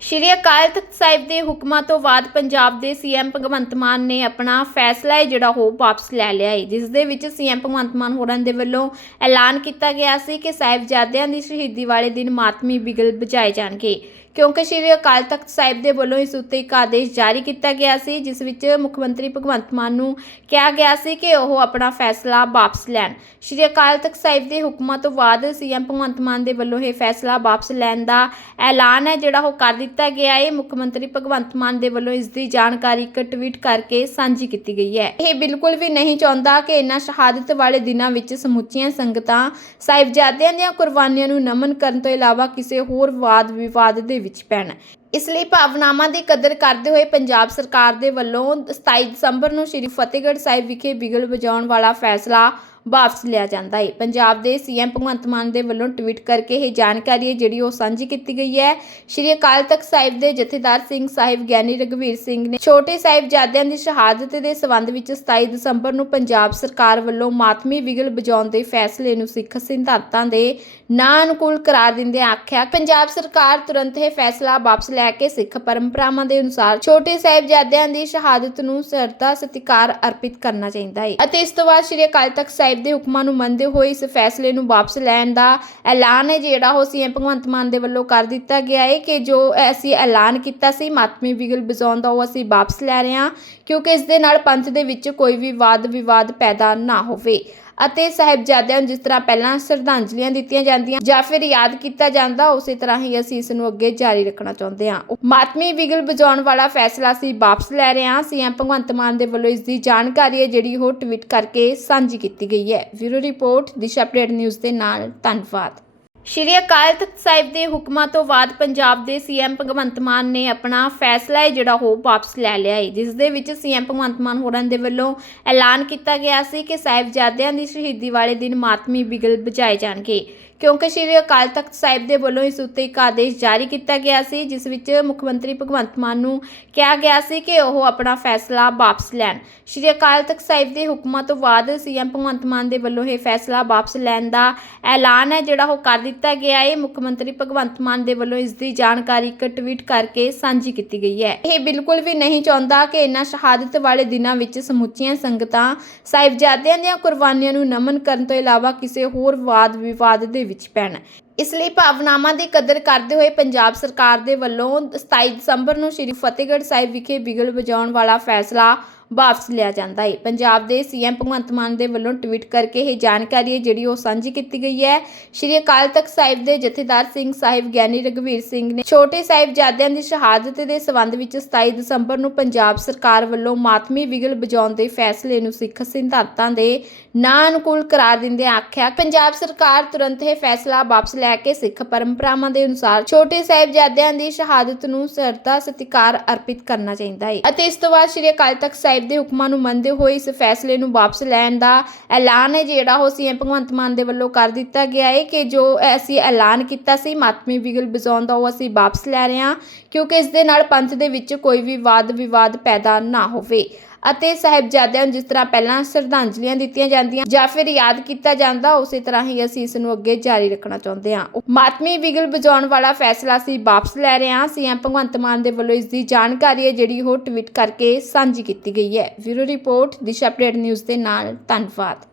ਸ਼੍ਰੀ ਅਕਾਲ ਤਖਤ ਸਾਹਿਬ ਦੇ ਹੁਕਮਾਂ ਤੋਂ ਬਾਅਦ ਪੰਜਾਬ ਦੇ ਸੀਐਮ ਭਗਵੰਤ ਮਾਨ ਨੇ ਆਪਣਾ ਫੈਸਲਾ ਹੈ, ਜਿਹੜਾ ਉਹ ਵਾਪਸ ਲੈ ਲਿਆ ਹੈ। ਜਿਸ ਦੇ ਵਿੱਚ ਸੀਐਮ ਭਗਵੰਤ ਮਾਨ ਹੋਰਾਂ ਦੇ ਵੱਲੋਂ ਐਲਾਨ ਕੀਤਾ ਗਿਆ ਸੀ ਕਿ ਸਾਹਿਬਜ਼ਾਦਿਆਂ ਦੀ ਸ਼ਹੀਦੀ ਵਾਲੇ ਦਿਨ ਮਾਤਮੀ ਬਿਗਲ ਬੁਝਾਏ ਜਾਣਗੇ। ਕਿਉਂਕਿ ਸ਼੍ਰੀ ਅਕਾਲ ਤਖਤ ਸਾਹਿਬ ਦੇ ਵੱਲੋਂ ਇਸ ਉੱਤੇ ਇੱਕ ਆਦੇਸ਼ ਜਾਰੀ ਕੀਤਾ ਗਿਆ ਸੀ, ਜਿਸ ਵਿੱਚ ਮੁੱਖ ਮੰਤਰੀ ਭਗਵੰਤ ਮਾਨ ਨੂੰ ਕਿਹਾ ਗਿਆ ਸੀ ਕਿ ਉਹ ਆਪਣਾ ਫੈਸਲਾ ਵਾਪਸ ਲੈਣ। ਸ਼੍ਰੀ ਅਕਾਲ ਤਖਤ ਸਾਹਿਬ ਦੇ ਹੁਕਮਾਂ ਤੋਂ ਬਾਅਦ ਸੀਐਮ ਭਗਵੰਤ ਮਾਨ ਦੇ ਵੱਲੋਂ ਇਹ ਫੈਸਲਾ ਵਾਪਸ ਲੈਣ ਦਾ ਐਲਾਨ ਹੈ, ਜਿਹੜਾ ਉਹ ਕਰ ਦਿੱਤਾ ਗਿਆ ਹੈ। ਮੁੱਖ ਮੰਤਰੀ ਭਗਵੰਤ ਮਾਨ ਦੇ ਵੱਲੋਂ ਇਸ ਦੀ ਜਾਣਕਾਰੀ ਇੱਕ ਟਵੀਟ ਕਰਕੇ ਸਾਂਝੀ ਕੀਤੀ ਗਈ ਹੈ। ਇਹ ਬਿਲਕੁਲ ਵੀ ਨਹੀਂ ਚਾਹੁੰਦਾ ਕਿ ਇਹਨਾਂ ਸ਼ਹਾਦਤ ਵਾਲੇ ਦਿਨਾਂ ਵਿੱਚ ਸਮੁੱਚੀਆਂ ਸੰਗਤਾਂ ਸਾਹਿਬਜ਼ਾਦਿਆਂ ਦੀਆਂ ਕੁਰਬਾਨੀਆਂ ਨੂੰ ਨਮਨ ਕਰਨ ਤੋਂ ਇਲਾਵਾ ਕਿਸੇ ਹੋਰ ਵਾਦ ਵਿਵਾਦ ਦੇ ਵਿੱਚ ਪੈਣ ਇਸ ਲਈ ਭਾਵਨਾਵਾਂ ਦੀ ਕਦਰ ਕਰਦੇ ਹੋਏ ਪੰਜਾਬ ਸਰਕਾਰ ਦੇ ਵੱਲੋਂ 27 ਦਸੰਬਰ ਨੂੰ ਸ੍ਰੀ ਫਤਿਹਗੜ੍ਹ ਸਾਹਿਬ ਵਿਖੇ ਬਿਗਲ ਵਜਾਉਣ ਵਾਲਾ ਫੈਸਲਾ ਵਾਪਸ ਲਿਆ ਜਾਂਦਾ ਹੈ। ਪੰਜਾਬ ਦੇ ਸੀਐਮ ਭਗਵੰਤ ਮਾਨ ਦੇ ਵੱਲੋਂ ਟਵੀਟ ਕਰਕੇ ਇਹ ਜਾਣਕਾਰੀ ਹੈ ਜਿਹੜੀ ਉਹ ਸਾਂਝੀ ਕੀਤੀ ਗਈ ਹੈ। ਸ਼੍ਰੀ ਅਕਾਲ ਤਖਤ ਸਾਹਿਬ ਦੇ ਜਥੇਦਾਰ ਸਿੰਘ ਸਾਹਿਬ ਗਿਆਨੀ ਰਗਵੀਰ ਸਿੰਘ ਨੇ ਛੋਟੇ ਸਾਹਿਬਜ਼ਾਦਿਆਂ ਦੀ ਸ਼ਹਾਦਤ ਦੇ ਸਬੰਧ ਵਿੱਚ 27 ਦਸੰਬਰ ਨੂੰ ਪੰਜਾਬ ਸਰਕਾਰ ਵੱਲੋਂ ਮਾਤਮੀ ਵਿਗਲ ਵਜਾਉਣ ਦੇ ਫੈਸਲੇ ਨੂੰ ਸਿੱਖ ਸਿਧਾਂਤਾਂ ਦੇ ਨਾ ਅਨੁਕੂਲ ਕਰਾਰ ਦਿੰਦੇ ਆਖਿਆ, ਪੰਜਾਬ ਸਰਕਾਰ ਤੁਰੰਤ ਇਹ ਫੈਸਲਾ ਵਾਪਸ ਲੈ ਕੇ ਸਿੱਖ ਪਰੰਪਰਾਵਾਂ ਦੇ ਅਨੁਸਾਰ ਛੋਟੇ ਸਾਹਿਬਜ਼ਾਦਿਆਂ ਦੀ ਸ਼ਹਾਦਤ ਨੂੰ ਸਰਦਾ ਸਤਿਕਾਰ ਅਰਪਿਤ ਕਰਨਾ ਚਾਹੀਦਾ ਹੈ। ਅਤੇ ਇਸ ਤੋਂ ਬਾਅਦ ਸ਼੍ਰੀ ਅਕਾਲ ਤਖਤ ਸਾਹਿਬ ਦੇ ਹੁਕਮਾਂ ਨੂੰ ਮੰਨਦੇ ਹੋਏ ਇਸ ਫੈਸਲੇ ਨੂੰ ਵਾਪਸ ਲੈਣ ਦਾ ਐਲਾਨ ਹੈ, ਜਿਹੜਾ ਉਹ ਸੀਐਮ ਭਗਵੰਤ ਮਾਨ ਦੇ ਵੱਲੋਂ ਕਰ ਦਿੱਤਾ ਗਿਆ ਹੈ ਕਿ ਜੋ ਅਸੀਂ ਐਲਾਨ ਕੀਤਾ ਸੀ, ਮਾਤਮੀ ਵਿਗਲ ਬਜ਼ਾਉਣ ਦਾ ਉਹ ਅਸੀਂ ਵਾਪਸ ਲੈ ਰਹੇ ਹਾਂ, ਕਿਉਂਕਿ ਇਸ ਦੇ ਨਾਲ ਪੰਥ ਦੇ ਵਿੱਚ ਕੋਈ ਵੀ ਵਾਦ ਵਿਵਾਦ ਪੈਦਾ ਨਾ ਹੋਵੇ। ਅਤੇ ਸਾਹਿਬਜ਼ਾਦਿਆਂ ਨੂੰ ਜਿਸ ਤਰ੍ਹਾਂ ਪਹਿਲਾਂ ਸ਼ਰਧਾਂਜਲੀਆਂ ਦਿੱਤੀਆਂ ਜਾਂਦੀਆਂ ਜਾਂ ਫਿਰ ਯਾਦ ਕੀਤਾ ਜਾਂਦਾ, ਉਸੇ ਤਰ੍ਹਾਂ ਹੀ ਅਸੀਂ ਇਸ ਨੂੰ ਅੱਗੇ ਜਾਰੀ ਰੱਖਣਾ ਚਾਹੁੰਦੇ ਹਾਂ। ਮਾਤਮੀ ਵਿਗਲ ਬਜਾਉਣ ਵਾਲਾ ਫੈਸਲਾ ਅਸੀਂ ਵਾਪਸ ਲੈ ਰਹੇ ਹਾਂ। ਸੀਐਮ ਭਗਵੰਤ ਮਾਨ ਦੇ ਵੱਲੋਂ ਇਸ ਦੀ ਜਾਣਕਾਰੀ ਹੈ, ਜਿਹੜੀ ਉਹ ਟਵੀਟ ਕਰਕੇ ਸਾਂਝੀ ਕੀਤੀ ਗਈ ਹੈ। Bureau report, Disha update news ਦੇ ਨਾਲ, ਧੰਨਵਾਦ। ਸ਼੍ਰੀ ਅਕਾਲ ਤਖਤ ਸਾਹਿਬ ਦੇ ਹੁਕਮਾਂ ਤੋਂ ਬਾਅਦ ਪੰਜਾਬ ਦੇ ਸੀਐਮ ਭਗਵੰਤ ਮਾਨ ਨੇ ਆਪਣਾ ਫੈਸਲਾ ਹੈ, ਜਿਹੜਾ ਉਹ ਵਾਪਸ ਲੈ ਲਿਆ ਹੈ। ਜਿਸ ਦੇ ਵਿੱਚ ਸੀਐਮ ਭਗਵੰਤ ਮਾਨ ਹੋਰਾਂ ਦੇ ਵੱਲੋਂ ਐਲਾਨ ਕੀਤਾ ਗਿਆ ਸੀ ਕਿ ਸਾਹਿਬਜ਼ਾਦਿਆਂ ਦੀ ਸ਼ਹੀਦੀ ਵਾਲੇ ਦਿਨ ਮਾਤਮੀ ਬਿਗਲ ਬੁਝਾਏ ਜਾਣਗੇ। ਕਿਉਂਕਿ ਸ਼੍ਰੀ ਅਕਾਲ ਤਖਤ ਸਾਹਿਬ ਦੇ ਵੱਲੋਂ ਇਸ ਉੱਤੇ ਇੱਕ ਆਦੇਸ਼ ਜਾਰੀ ਕੀਤਾ ਗਿਆ ਸੀ, ਜਿਸ ਵਿੱਚ ਮੁੱਖ ਮੰਤਰੀ ਭਗਵੰਤ ਮਾਨ ਨੂੰ ਕਿਹਾ ਗਿਆ ਸੀ ਕਿ ਉਹ ਆਪਣਾ ਫੈਸਲਾ ਵਾਪਸ ਲੈਣ। ਸ਼੍ਰੀ ਅਕਾਲ ਤਖਤ ਸਾਹਿਬ ਦੇ ਹੁਕਮਾਂ ਤੋਂ ਬਾਅਦ ਸੀਐਮ ਭਗਵੰਤ ਮਾਨ ਦੇ ਵੱਲੋਂ ਇਹ ਫੈਸਲਾ ਵਾਪਸ ਲੈਣ ਦਾ ਐਲਾਨ ਹੈ, ਜਿਹੜਾ ਉਹ ਕਰ ਦਿੱਤਾ ਗਿਆ ਹੈ। ਮੁੱਖ ਮੰਤਰੀ ਭਗਵੰਤ ਮਾਨ ਦੇ ਵੱਲੋਂ ਇਸ ਦੀ ਜਾਣਕਾਰੀ ਇੱਕ ਟਵੀਟ ਕਰਕੇ ਸਾਂਝੀ ਕੀਤੀ ਗਈ ਹੈ। ਇਹ ਬਿਲਕੁਲ ਵੀ ਨਹੀਂ ਚਾਹੁੰਦਾ ਕਿ ਇਹਨਾਂ ਸ਼ਹਾਦਤ ਵਾਲੇ ਦਿਨਾਂ ਵਿੱਚ ਸਮੁੱਚੀਆਂ ਸੰਗਤਾਂ ਸਾਹਿਬਜ਼ਾਦਿਆਂ ਦੀਆਂ ਕੁਰਬਾਨੀਆਂ ਨੂੰ ਨਮਨ ਕਰਨ ਤੋਂ ਇਲਾਵਾ ਕਿਸੇ ਹੋਰ ਵਾਦ ਵਿਵਾਦ ਦੇ ਵਿੱਚ ਪੈਣ। ਇਸ ਲਈ ਭਾਵਨਾਵਾਂ ਦੀ ਕਦਰ ਕਰਦੇ ਹੋਏ ਪੰਜਾਬ ਸਰਕਾਰ ਦੇ ਵੱਲੋਂ 27 ਦਸੰਬਰ ਨੂੰ ਸ੍ਰੀ ਫਤਿਹਗੜ੍ਹ ਸਾਹਿਬ ਵਿਖੇ ਬਿਗਲ ਵਜਾਉਣ ਵਾਲਾ ਫੈਸਲਾ ਵਾਪਸ ਲਿਆ ਜਾਂਦਾ ਹੈ ਪੰਜਾਬ ਦੇ ਸੀਐਮ ਭਗਵੰਤ ਮਾਨ ਦੇ ਵੱਲੋਂ ਟਵੀਟ ਕਰਕੇ ਇਹ ਜਾਣਕਾਰੀ ਹੈ ਜਿਹੜੀ ਉਹ ਸਾਂਝੀ ਕੀਤੀ ਗਈ ਹੈ। ਸ਼੍ਰੀ ਅਕਾਲ ਤਖਤ ਸਾਹਿਬ ਦੇ ਜਥੇਦਾਰ ਸਿੰਘ ਸਾਹਿਬ ਗਿਆਨੀ ਰਗਵੀਰ ਸਿੰਘ ਨੇ ਛੋਟੇ ਸਾਹਿਬਜ਼ਾਦਿਆਂ ਦੀ ਸ਼ਹਾਦਤ ਦੇ ਸਬੰਧ ਵਿੱਚ 27 ਦਸੰਬਰ ਨੂੰ ਪੰਜਾਬ ਸਰਕਾਰ ਵੱਲੋਂ ਮਾਤਮੀ ਵਿਗਲ ਵਜਾਉਣ ਦੇ ਫੈਸਲੇ ਨੂੰ ਸਿੱਖ ਸਿਧਾਂਤਾਂ ਦੇ ਨਾ ਅਨੁਕੂਲ ਕਰਾਰ ਦਿੰਦੇ ਆਖਿਆ, ਪੰਜਾਬ ਸਰਕਾਰ ਤੁਰੰਤ ਇਹ ਫੈਸਲਾ ਵਾਪਸ ਲੈ ਕੇ ਸਿੱਖ ਪਰੰਪਰਾਵਾਂ ਦੇ ਅਨੁਸਾਰ ਛੋਟੇ ਸਾਹਿਬਜ਼ਾਦਿਆਂ ਦੀ ਸ਼ਹਾਦਤ ਨੂੰ ਸਰਦਾ ਸਤਿਕਾਰ ਅਰਪਿਤ ਕਰਨਾ ਚਾਹੀਦਾ ਹੈ ਅਤੇ ਇਸ ਤੋਂ ਬਾਅਦ ਸ਼੍ਰੀ ਅਕਾਲ ਤਖਤ ਸਾਹਿਬ ਦੇ ਹੁਕਮਾਂ ਨੂੰ ਮੰਨਦੇ ਹੋਏ ਇਸ ਫੈਸਲੇ ਨੂੰ ਵਾਪਸ ਲੈਣ ਦਾ ਐਲਾਨ ਹੈ, ਜਿਹੜਾ ਉਹ ਸੀਐਮ ਭਗਵੰਤ ਮਾਨ ਦੇ ਵੱਲੋਂ ਕਰ ਦਿੱਤਾ ਗਿਆ ਹੈ ਕਿ ਜੋ ਅਸੀਂ ਐਲਾਨ ਕੀਤਾ ਸੀ, ਮਾਤਮੀ ਵਿਗਲ ਬਜ਼ਾਉਣ ਦਾ ਉਹ ਅਸੀਂ ਵਾਪਸ ਲੈ ਰਹੇ ਹਾਂ, ਕਿਉਂਕਿ ਇਸ ਦੇ ਨਾਲ ਪੰਥ ਦੇ ਵਿੱਚ ਕੋਈ ਵੀ ਵਾਦ ਵਿਵਾਦ ਪੈਦਾ ਨਾ ਹੋਵੇ। ਅਤੇ ਸਾਹਿਬਜ਼ਾਦਿਆਂ ਨੂੰ ਜਿਸ ਤਰ੍ਹਾਂ ਪਹਿਲਾਂ ਸ਼ਰਧਾਂਜਲੀਆਂ ਦਿੱਤੀਆਂ ਜਾਂਦੀਆਂ ਜਾਂ ਫਿਰ ਯਾਦ ਕੀਤਾ ਜਾਂਦਾ, ਉਸੇ ਤਰ੍ਹਾਂ ਹੀ ਅਸੀਂ ਇਸ ਨੂੰ ਅੱਗੇ ਜਾਰੀ ਰੱਖਣਾ ਚਾਹੁੰਦੇ ਹਾਂ। ਮਾਤਮੀ ਵਿਗਲ ਵਜਾਉਣ ਵਾਲਾ ਫੈਸਲਾ ਅਸੀਂ ਵਾਪਸ ਲੈ ਰਹੇ ਹਾਂ। ਸੀਐਮ ਭਗਵੰਤ ਮਾਨ ਦੇ ਵੱਲੋਂ ਇਸ ਦੀ ਜਾਣਕਾਰੀ ਹੈ, ਜਿਹੜੀ ਉਹ ਟਵੀਟ ਕਰਕੇ ਸਾਂਝੀ ਕੀਤੀ ਗਈ ਹੈ। Bureau report, Disha update news ਦੇ ਨਾਲ, ਧੰਨਵਾਦ।